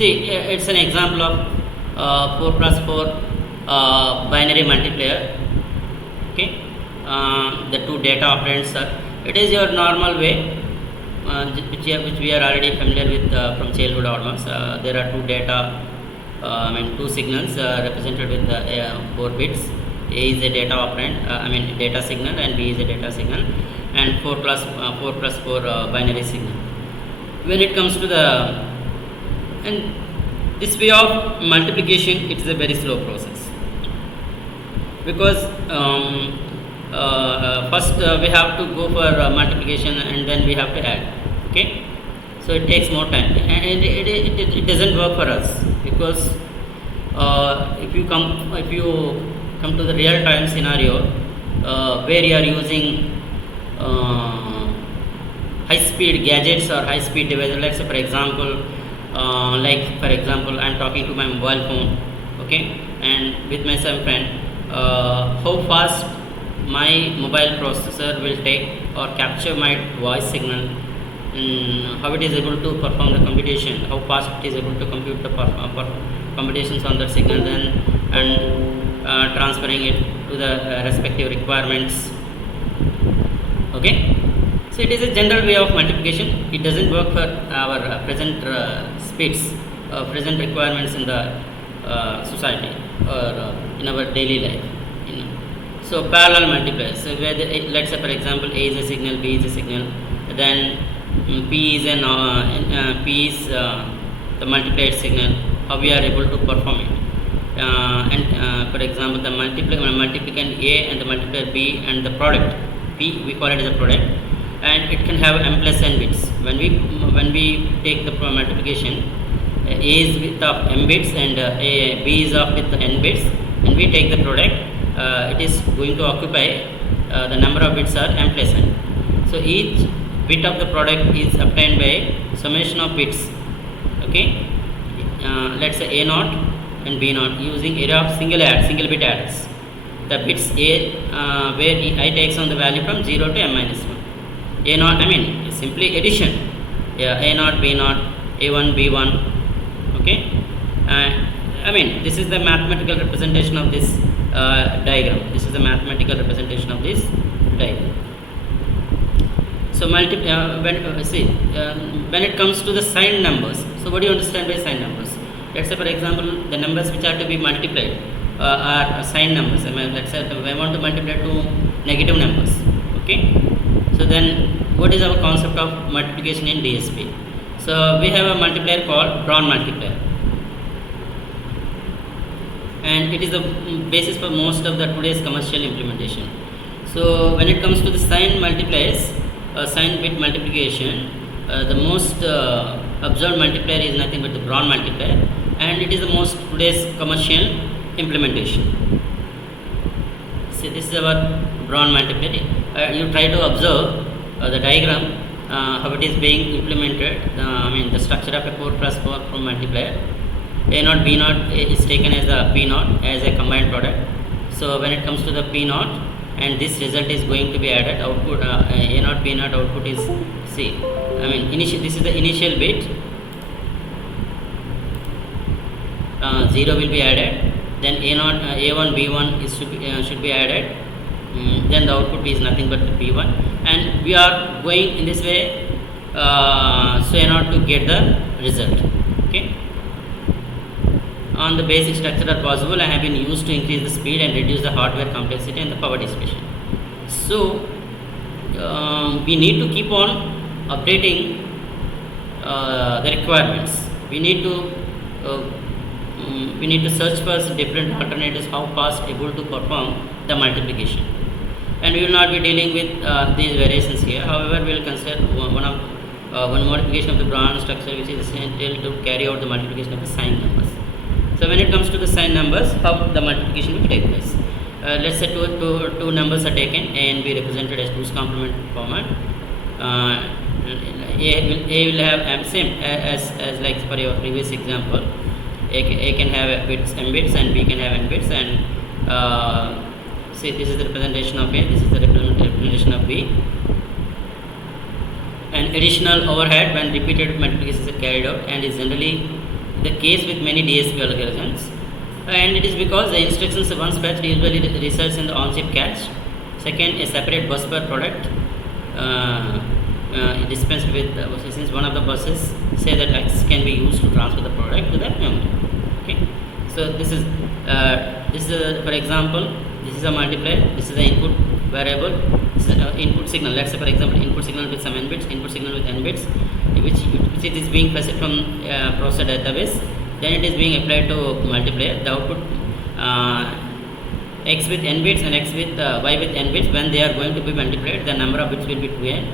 See, it's an example of 4 plus 4 binary multiplier. Okay, the two data operands are. It is your normal way, which we are already familiar with from childhood onwards. There are two data, two signals represented with 4 bits. A is a data operand, data signal, and B is a data signal, and 4 plus 4 binary signal. When it comes to this way of multiplication, it's a very slow process, because first we have to go for multiplication and then we have to add. Okay, so it takes more time, and it doesn't work for us, because if you come to the real time scenario where you are using high speed gadgets or high speed devices. Let's say for example I'm talking to my mobile phone, okay, and with my some friend, how fast my mobile processor will take or capture my voice signal, how it is able to perform the computation, how fast it is able to compute the computations on that signal, then and transferring it to the respective requirements. Okay, so it is a general way of multiplication. It doesn't work for our present speeds, present requirements in the society or in our daily life. So parallel multipliers. So where let's say for example A is a signal, B is a signal, then P is the multiplied signal. How we are able to perform it? For example, the multiplicand A and the multiplier B and the product P, we call it as a product, and it can have m plus n bits. When we take the multiplication, A is with of m bits and B is of with n bits, and we take the product, it is going to occupy the number of bits are m plus n. So each bit of the product is obtained by summation of bits. Okay, let's say A0 and B0 using area of single bit adders. The bits A where I takes on the value from 0 to m minus 1. A0, simply addition. Yeah, A0, B0, A1, B1. Okay, this is the mathematical representation of this diagram. So when it comes to the signed numbers, so what do you understand by signed numbers? Let's say for example, the numbers which are to be multiplied are signed numbers. Let's say I want to multiply two negative numbers. Okay, so then what is our concept of multiplication in DSP? So we have a multiplier called Braun multiplier, and it is the basis for most of the today's commercial implementation. So when it comes to the signed multipliers, signed bit multiplication, the most observed multiplier is nothing but the Braun multiplier, and it is the most today's commercial implementation. See, this is our Braun multiplier. You try to observe the diagram, how it is being implemented. The structure of a 4 plus 4 multiplier. A0, B0 is taken as the P0 as a combined product. So when it comes to the P0, and this result is going to be added, output A0, B0 output is C. This is the initial bit. 0 will be added, then A1, B1 should be added, then the output is nothing but the P1, and we are going in this way so A0 to get the result. Okay, on the basic structure are possible, I have been used to increase the speed and reduce the hardware complexity and the power dissipation. So we need to keep on updating the requirements. We need to search for different alternatives, how fast able to perform the multiplication, and we will not be dealing with these variations here. However, we will consider one modification of the Braun structure, which is essential to carry out the multiplication of the signed numbers. So when it comes to the signed numbers, how the multiplication will take place? Let's say two numbers are taken, A and B represented as 2's complement format. A will have same as like for your previous example. A can have bits m bits and B can have n bits, and say this is the representation of A, this is the representation of B. And additional overhead when repeated multiplications are carried out, and is generally the case with many DSP algorithms, and it is because the instructions once fetched usually results in the on-chip cache. Second, a separate bus per product dispensed with since one of the buses say that X can be used to transfer the product to the memory. Okay, so this is for example, this is a multiplier, this is the input variable, this is input signal. Let's say for example input signal with some n bits, input signal with n bits, which it is being fetched from processor database. Then it is being applied to multiplier. The output x with n bits and x with y with n bits, when they are going to be multiplied, the number of bits will be 2n.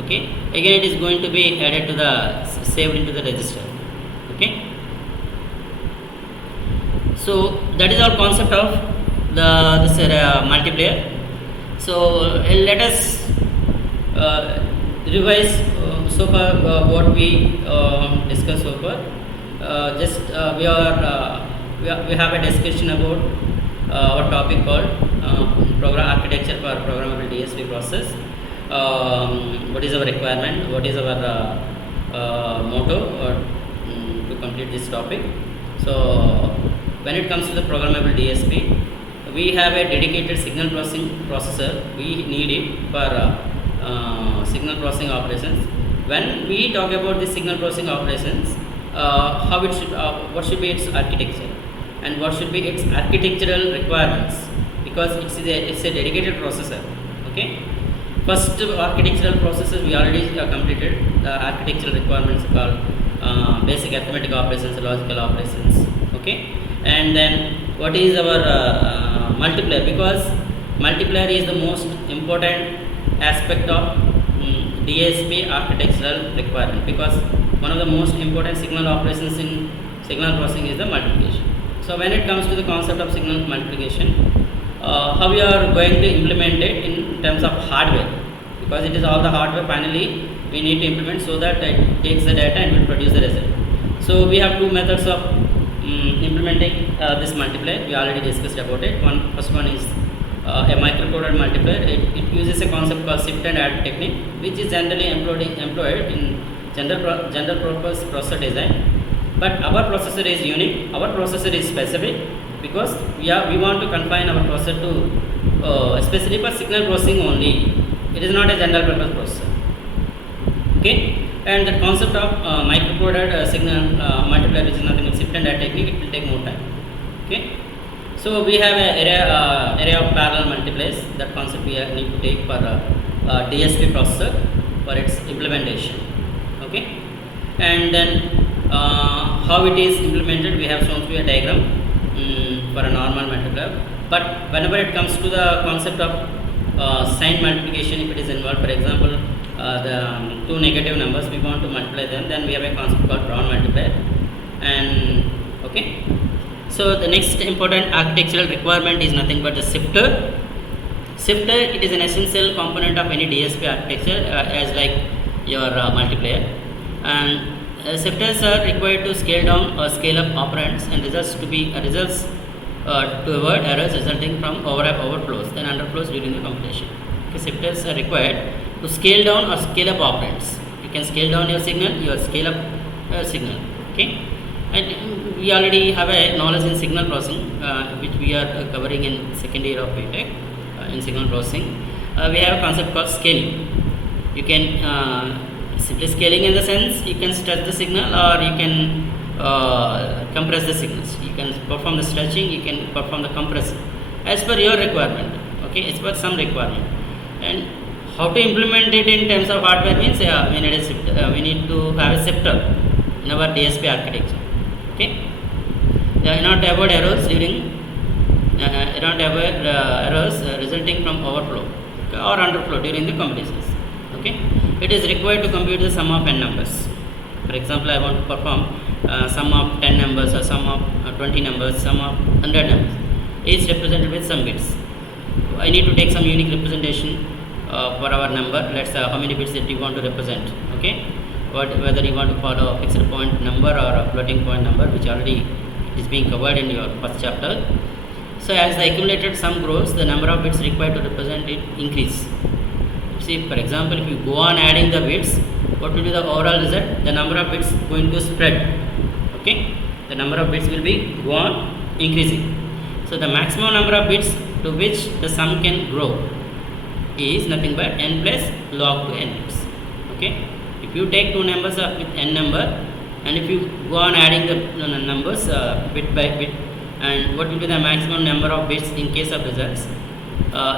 Okay, again it is going to be added to the saved into the register. Okay, so that is our concept of this multiplier. So let us revise so far what we discussed so far. We have a discussion about our topic called program architecture for programmable DSP process. What is our requirement? What is our motto to complete this topic? So when it comes to the programmable DSP, we have a dedicated signal processing processor. We need it for signal processing operations. When we talk about the signal processing operations, how it should, what should be its architecture, and what should be its architectural requirements, because it's a dedicated processor. Okay, first architectural processes we already completed. The architectural requirements are called basic arithmetic operations, logical operations. Okay, and then what is our multiplier, because multiplier is the most important aspect of DSP architectural requirement, because one of the most important signal operations in signal processing is the multiplication. So when it comes to the concept of signal multiplication, how we are going to implement it in terms of hardware, because it is all the hardware finally we need to implement so that it takes the data and will produce the result. So we have two methods of implementing this multiplier. We already discussed about it. First one is a microcoded multiplier. It uses a concept called shift and add technique, which is generally employed in general purpose processor design. But our processor is unique. Our processor is specific, because we want to confine our processor to especially for signal processing only. It is not a general purpose processor. Okay. And the concept of microcoded signal multiplier, which is nothing but shift and add technique, it will take more time. Okay, so we have an array of parallel multipliers. That concept we need to take for DSP processor for its implementation. Okay, and then how it is implemented, we have shown to a diagram for a normal multiplier. But whenever it comes to the concept of sign multiplication, if it is involved, for example, the two negative numbers, we want to multiply them, then we have a concept called Brown multiplier. And okay, so the next important architectural requirement is nothing but the shifter. Shifter, it is an essential component of any DSP architecture, as like your multiplier. And shifters are required to scale down or scale up operands and results to avoid errors resulting from overflows and underflows during the computation. Okay, shifters are required to scale down or scale up operands. You can scale down your signal, you scale up your signal. Okay, and we already have a knowledge in signal processing, which we are covering in second year of BTech in signal processing. We have a concept called scaling. You can simply scaling in the sense you can stretch the signal, or you can compress the signals. You can perform the stretching, you can perform the compression as per your requirement. Okay, as per some requirement. And how to implement it in terms of hardware means we need to have a shifter in our DSP architecture. Okay, not avoid errors resulting from overflow or underflow during the computations. Okay, it is required to compute the sum of n numbers. For example, I want to perform sum of 10 numbers, or sum of 20 numbers, sum of 100 numbers. Is represented with some bits. I need to take some unique representation for our number. Let's say how many bits that you want to represent. Okay, whether you want to follow a fixed point number or a floating point number, which already is being covered in your first chapter. So as the accumulated sum grows, the number of bits required to represent it increase. See, for example, if you go on adding the bits, what will be the overall result? The number of bits going to spread. Okay, the number of bits will be go on increasing. So the maximum number of bits to which the sum can grow is nothing but n plus log to n bits. Okay, if you take two numbers with n number, and if you go on adding the numbers bit by bit, and what will be the maximum number of bits in case of results?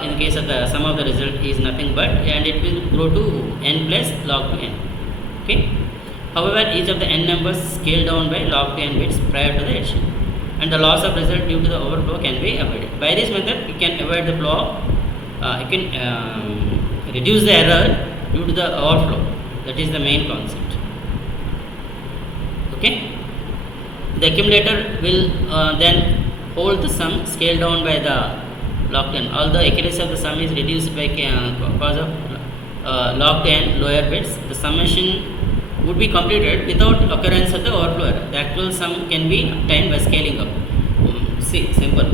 In the case of the sum of the result is nothing but, and it will grow to n plus log to n. Okay. However, each of the n numbers scale down by log to n bits prior to the addition, and the loss of result due to the overflow can be avoided. By this method, you can avoid the flow. You can reduce the error due to the overflow. That is the main concept. Okay. The accumulator will then hold the sum scaled down by the log to n. Although accuracy of the sum is reduced by cause of log to n lower bits, the summation would be completed without occurrence of the overflow error. The actual sum can be obtained by scaling up. See, simple.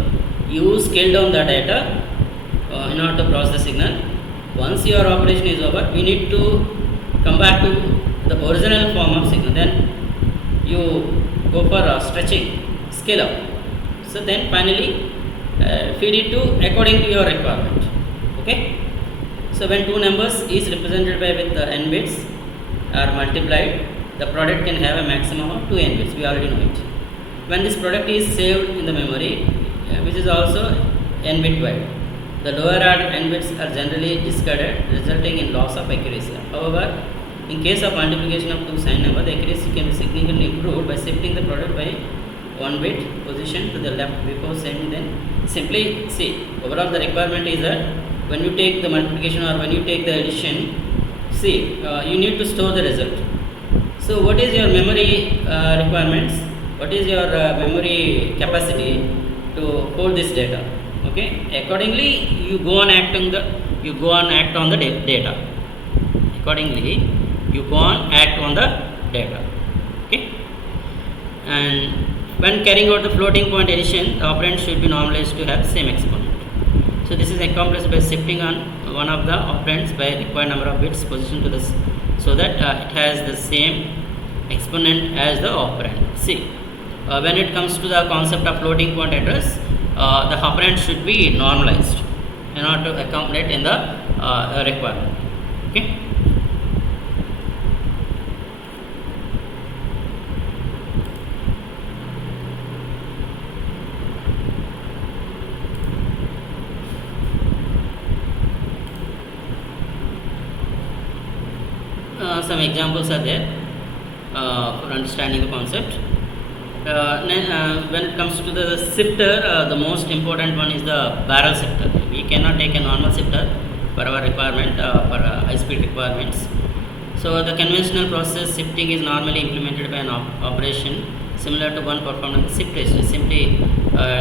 You scale down the data in order to process the signal. Once your operation is over, we need to come back to the original form of signal. Then you go for stretching, scale up. So then finally feed it to according to your requirement. Okay. So when two numbers is represented by with n bits are multiplied, the product can have a maximum of 2 n bits. We already know it. When this product is saved in the memory, which is also n bit wide, the lower order n bits are generally discarded, resulting in loss of accuracy. However, in case of multiplication of two signed number, the accuracy can be significantly improved by shifting the product by 1 bit position to the left before saving. Then simply see, overall the requirement is that when you take the multiplication or when you take the addition, see, you need to store the result. So what is your memory requirements? What is your memory capacity to hold this data? Okay, accordingly you go on act on the data. Accordingly you go on act on the data. Okay, and when carrying out the floating point addition, the operand should be normalized to have same exponent. So this is accomplished by shifting on one of the operands by required number of bits position to this, so that it has the same exponent as the operand. See, when it comes to the concept of floating point address, the operand should be normalized in order to accommodate in the requirement. Okay. Some examples are there for understanding the concept. When it comes to the shifter, the most important one is the barrel shifter. We cannot take a normal shifter for our requirement, for high-speed requirements. So the conventional process shifting is normally implemented by an operation similar to one performed on the shift register. Simply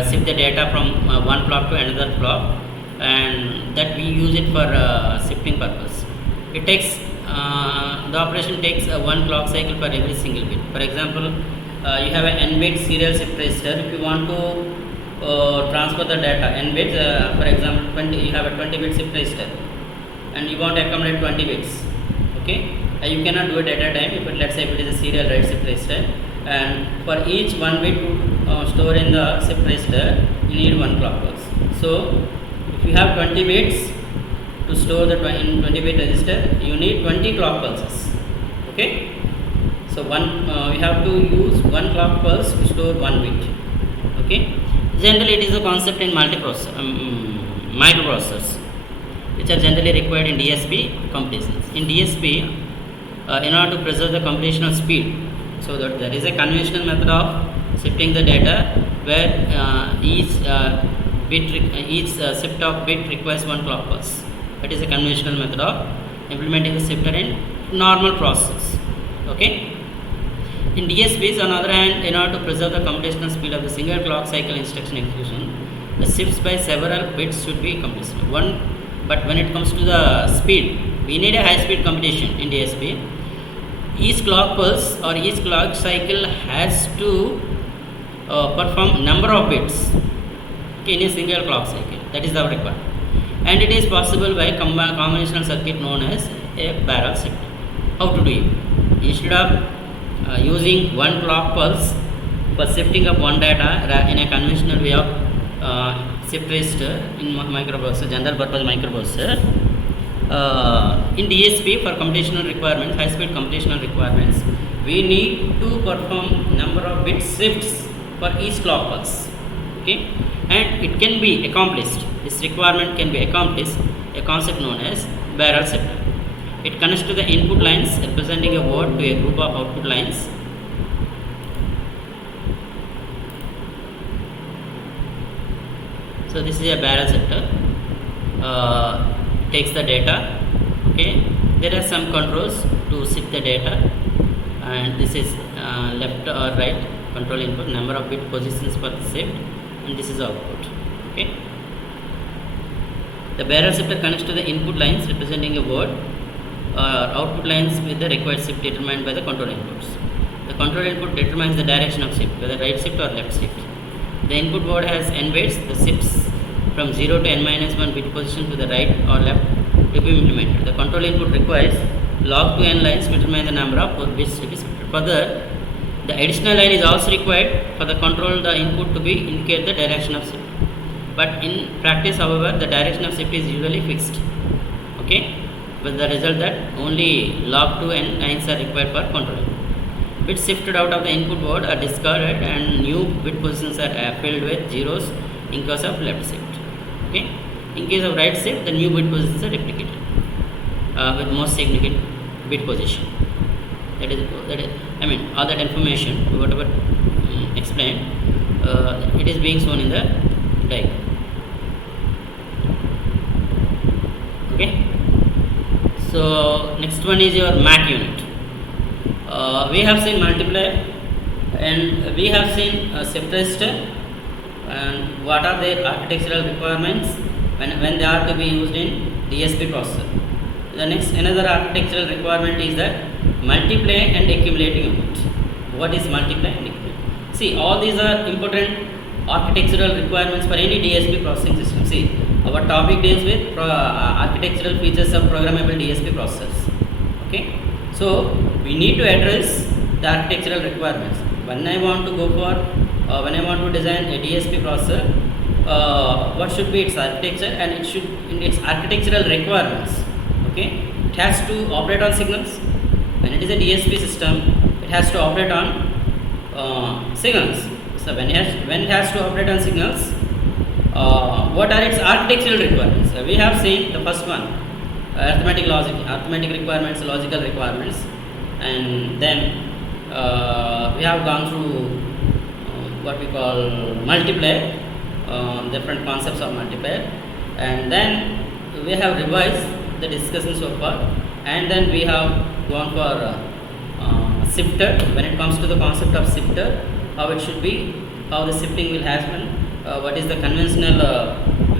shift the data from one clock to another clock, and that we use it for shifting purpose. It takes the operation takes one clock cycle for every single bit. For example, you have an n bit serial shift register. If you want to transfer the data n bits, for example 20, you have a 20 bit shift register and you want to accommodate 20 bits. Okay, you cannot do it at a time. But let's say if it is a serial write shift register, and for each 1 bit to store in the shift register, you need 1 clock pulse. So if you have 20 bits to store the in 20 bit register, you need 20 clock pulses. Okay, so we have to use 1 clock pulse to store 1 bit. Okay, generally it is a concept in microprocessors, which are generally required in DSP computations. In DSP, in order to preserve the computational speed, so that there is a conventional method of shifting the data where each shift of bit requires 1 clock pulse. That is a conventional method of implementing the shifter in normal process. Okay. In DSPs, on the other hand, in order to preserve the computational speed of the single clock cycle instruction execution, the shifts by several bits should be completed. But when it comes to the speed, we need a high speed computation in DSP. Each clock pulse or each clock cycle has to perform number of bits in a single clock cycle. That is our requirement. And it is possible by combinational circuit known as a barrel shifter. How to do it? Instead of using 1 clock pulse for shifting of one data in a conventional way of shift register in microprocessor, general purpose microprocessor. In DSP for computational requirements, high speed computational requirements, we need to perform number of bit shifts for each clock pulse. Okay, and it can be accomplished. This requirement can be accomplished. A concept known as barrel shifter. It connects to the input lines representing a word to a group of output lines. So this is a barrel shifter. Takes the data. Okay, there are some controls to shift the data, and this is left or right control input, number of bit positions for the shift, and this is output. Okay, the barrel shifter connects to the input lines representing a word output lines with the required shift determined by the control inputs. The control input determines the direction of shift, whether right shift or left shift. The input word has n bits. The shifts from 0 to n-1 bit position to the right or left to be implemented. The control input requires log to n lines to determine the number of bits to be shifted. Further, the additional line is also required for the control the input to be indicate the direction of shift. But in practice, however, the direction of shift is usually fixed. Okay, with the result that only log to n lines are required for control. Bits shifted out of the input word are discarded and new bit positions are filled with zeros in case of left shift. Okay, in case of right shift, the new bit positions are replicated with most significant bit position. That is I mean, all that information, whatever explained, it is being shown in the diagram. Okay. So next one is your MAC unit. We have seen multiplier and we have seen shift register, and what are their architectural requirements when they are to be used in DSP processor. The next another architectural requirement is that multiply and accumulate unit. What is multiply and accumulate? See, all these are important architectural requirements for any DSP processing system. See, our topic deals with architectural features of programmable DSP processors. Okay, so we need to address the architectural requirements. When I want to go for when I want to design a DSP processor, what should be its architecture, and it should in its architectural requirements. Okay, it has to operate on signals. When it is a DSP system, it has to operate on signals. So when it has to operate on signals, what are its architectural requirements? We have seen the first one, arithmetic requirements, logical requirements, and then we have gone through what we call multiplier, different concepts of multiplier, and then we have revised the discussion so far, and then we have gone for shifter. When it comes to the concept of shifter, how it should be, how the shifting will happen, what is the conventional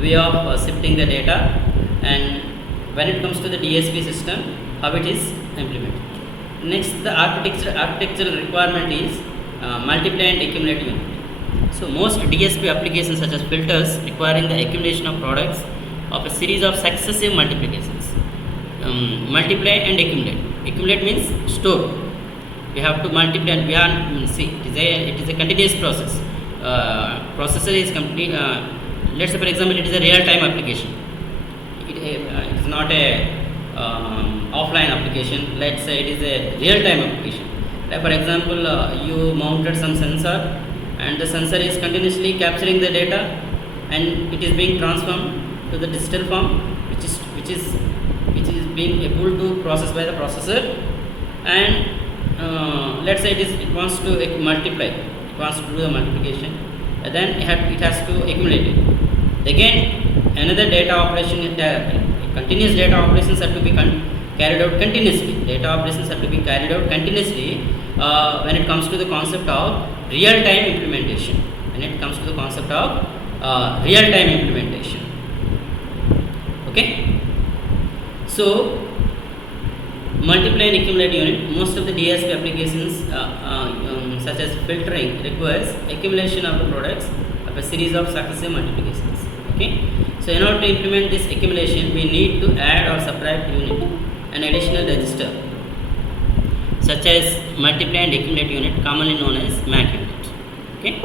way of shifting the data, and when it comes to the DSP system, how it is implemented. Next, the architectural requirement is multiply and accumulate unit. So most DSP applications such as filters requiring the accumulation of products of a series of successive multiplications. Multiply and accumulate. Accumulate means store. We have to multiply, and we are see it is a continuous process. Processor is complete. Let's say, for example, it is a real-time application. It is not a offline application. Let's say it is a real-time application. Like for example, you mounted some sensor, and the sensor is continuously capturing the data, and it is being transformed to the digital form, which is being able to process by the processor. And let's say it wants to multiply, it wants to do the multiplication, and then it has to accumulate it. Again, another data operation, continuous data operations have to be carried out continuously. Data operations have to be carried out continuously when it comes to the concept of real-time implementation. When it comes to the concept of real-time implementation. Okay. So, multiply and accumulate unit. Most of the DSP applications, such as filtering, requires accumulation of the products of a series of successive multiplications. Okay. So, in order to implement this accumulation, we need to add or subtract unit, an additional register, such as multiply and accumulate unit, commonly known as MAC unit. Okay.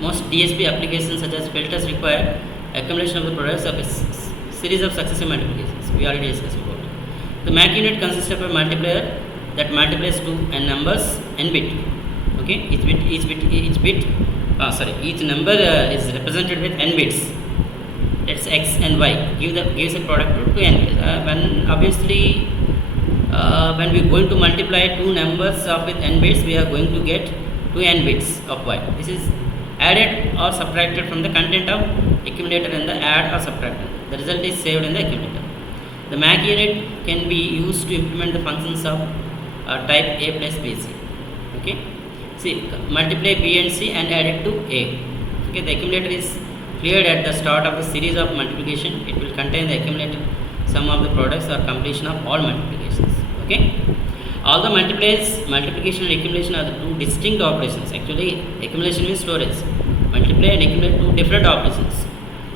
Most DSP applications such as filters require accumulation of the products of a series of successive multiplications. We already discussed about it. The MAC unit consists of a multiplier that multiplies to n numbers n bit. Okay, each number is represented with n bits. That's x and y. Gives a product to n bits. When we are going to multiply two numbers with n bits, we are going to get 2n bits of y. This is added or subtracted from the content of accumulator in the add or subtracted. The result is saved in the accumulator. The MAC unit can be used to implement the functions of type a plus bc. Okay, see, multiply b and c and add it to a. Okay, the accumulator is cleared at the start of the series of multiplication. It will contain the accumulated sum of the products or completion of all multiplications. Okay, all the multiplication and accumulation are the two distinct operations. Actually, accumulation means storage. Multiply and accumulate two different operations,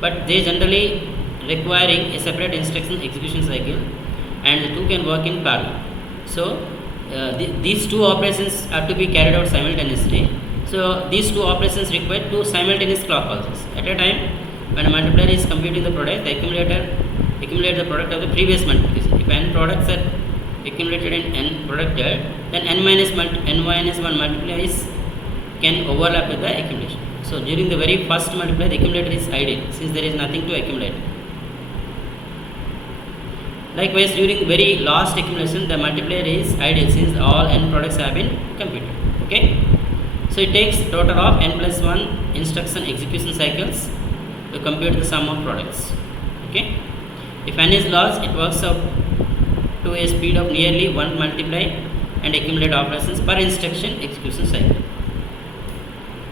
but they generally requiring a separate instruction execution cycle, and the two can work in parallel. So these two operations are to be carried out simultaneously. So these two operations require two simultaneous clock pulses. At a time, when a multiplier is computing the product, the accumulator accumulates the product of the previous multiplication. If n products are accumulated in n producted, then n minus 1 multiplier can overlap with the accumulation. So during the very first multiplier, the accumulator is idle since there is nothing to accumulate. Likewise, during the very last accumulation, the multiplier is idle since all n products have been computed. Okay, so it takes total of n plus 1 instruction execution cycles to compute the sum of products. Okay, if n is lost, it works out to a speed of nearly 1 multiply and accumulate operations per instruction execution cycle.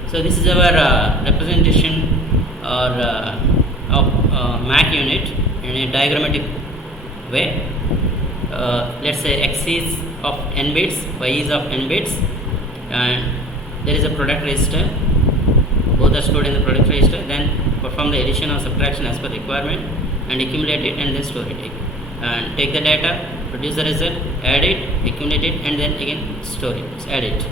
So this is our representation of MAC unit in a diagrammatic way. Let's say x is of n bits, y is of n bits, and there is a product register. Both are stored in the product register. Then perform the addition or subtraction as per requirement and accumulate it and then store it. And take the data, produce the result, add it, accumulate it, and then again store it. Add it.